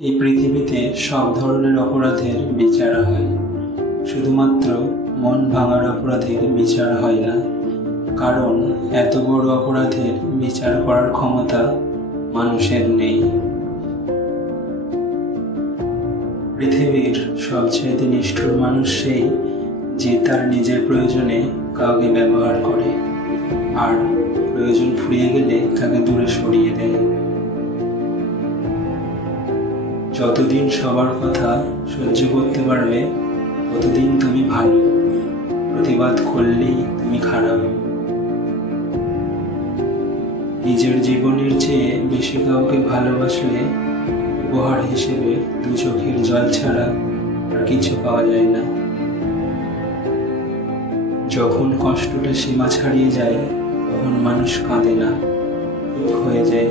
এই পৃথিবীতে সব ধরনের অপরাধের বিচার হয়, শুধুমাত্র মন ভাঙার অপরাধের বিচার হয় না। কারণ এত বড় অপরাধের বিচার করার ক্ষমতা মানুষের নেই। পৃথিবীর সবচেয়ে নিষ্ঠুর মানুষ সেই, যে তার নিজের প্রয়োজনে কাউকে ব্যবহার করে আর প্রয়োজন ফুরিয়ে গেলে তাকে দূরে সরিয়ে দেয়। যতদিন সবার কথা সহ্য করতে পারবে ততদিন তুমি ভালো, প্রতিবাদ করলেই তুমি খারাপ। নিজের জীবনের চেয়ে বেশি কাউকে ভালোবাসলে উপহার হিসেবে দু চোখের জল ছাড়া আর কিছু পাওয়া যায় না। যখন কষ্টটা সীমা ছাড়িয়ে যায় তখন মানুষ কাঁদে না, চুপ হয়ে যায়।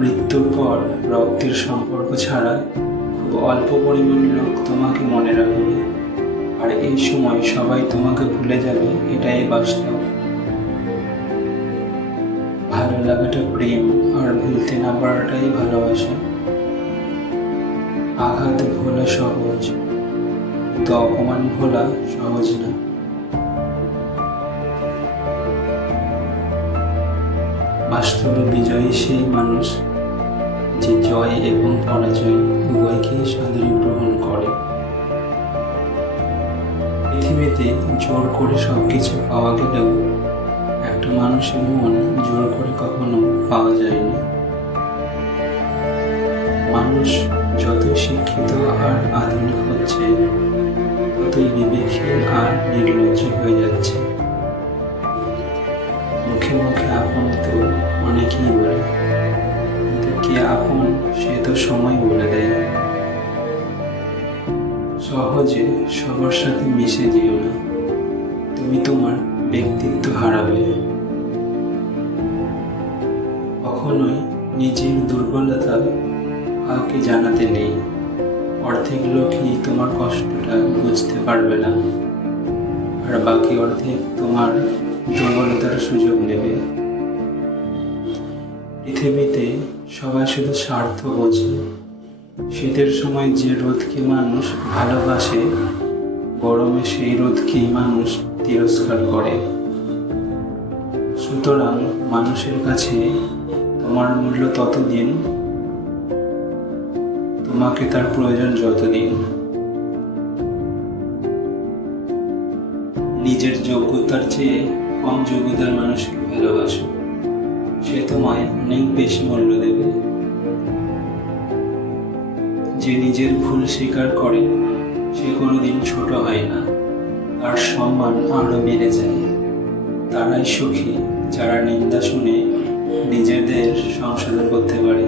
মৃত্যুর পর রক্তের সম্পর্ক ছাড়া খুব অল্প পরিমাণ লোক তোমাকে মনে রাখবে, আর এই সময় সবাই তোমাকে ভুলে যাবে, এটাই বাস্তব। ভালো লাগাটা প্রেম, আর ভুলতে না পারাটাই ভালোবাসা। আঘাত ভোলা সহজ, কিন্তু অপমান ভোলা সহজ না। বাস্তবে বিজয়ী সেই মানুষ যে জয় এবং পরাজয় উভয়কেই সাদরে গ্রহণ করে। পৃথিবীতে জোর করে সবকিছু পাওয়া গেলেও একটা মানুষের মন জোর করে কখনো পাওয়া যায় না। মানুষ যত শিক্ষিত আর আধুনিক হচ্ছে ততই বিবেকহীন আর নির্লজ্জ হয়ে যাচ্ছে। মুখে মুখে আপন তো অনেকেই বলে, কিন্তু কে আপন সে তো সময় বলে দেয়। সহজে সবার সাথে মিশে যেও না, তুমি তোমার ব্যক্তিত্ব হারাবে। কখনোই নিজের দুর্বলতা কাউকে জানাতে নেই, অর্ধেক লোকই তোমার কষ্টটা বুঝতে পারবে না, আর বাকি অর্ধেক তোমার দুর্বলতার সুযোগ নেবে। পৃথিবীতে সবাই শুধু স্বার্থ বোঝে। শীতের সময় যে রোদকে মানুষ ভালোবাসে, গরমে সেই রোদকেই মানুষ তিরস্কার করে। সুতরাং মানুষের কাছে তোমার মূল্য ততদিন, তোমাকে তার প্রয়োজন যতদিন। নিজের যোগ্যতার চেয়ে কম যোগ্যতার মানুষকে ভালোবাসো, সে তোমায় অনেক বেশি মূল্য দেবে। যে নিজের ভুল স্বীকার করে সে কোনোদিন ছোট হয় না, তার সম্মান আরো বেড়ে যায়। তারাই সুখী যারা নিন্দা শুনে নিজেদের সংশোধন করতে পারে।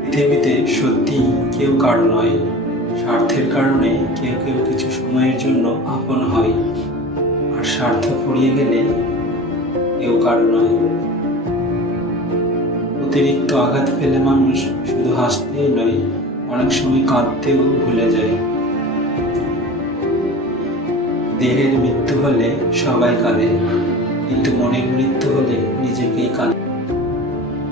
পৃথিবীতে সত্যি কেউ কারো নয়, স্বার্থের কারণে কেউ কেউ কিছু সময়ের জন্য আপন হয়, আর স্বার্থ ফুরিয়ে গেলে কেউ কারো নয়। অতিরিক্ত আঘাত পেলে মানুষ শুধু হাসতেই নয়, অনেক সময় কাঁদতেও ভুলে যায়। দেহের মৃত্যু হলে সবাই কাঁদে, কিন্তু মনের মৃত্যু হলে নিজেকেই কাঁদে।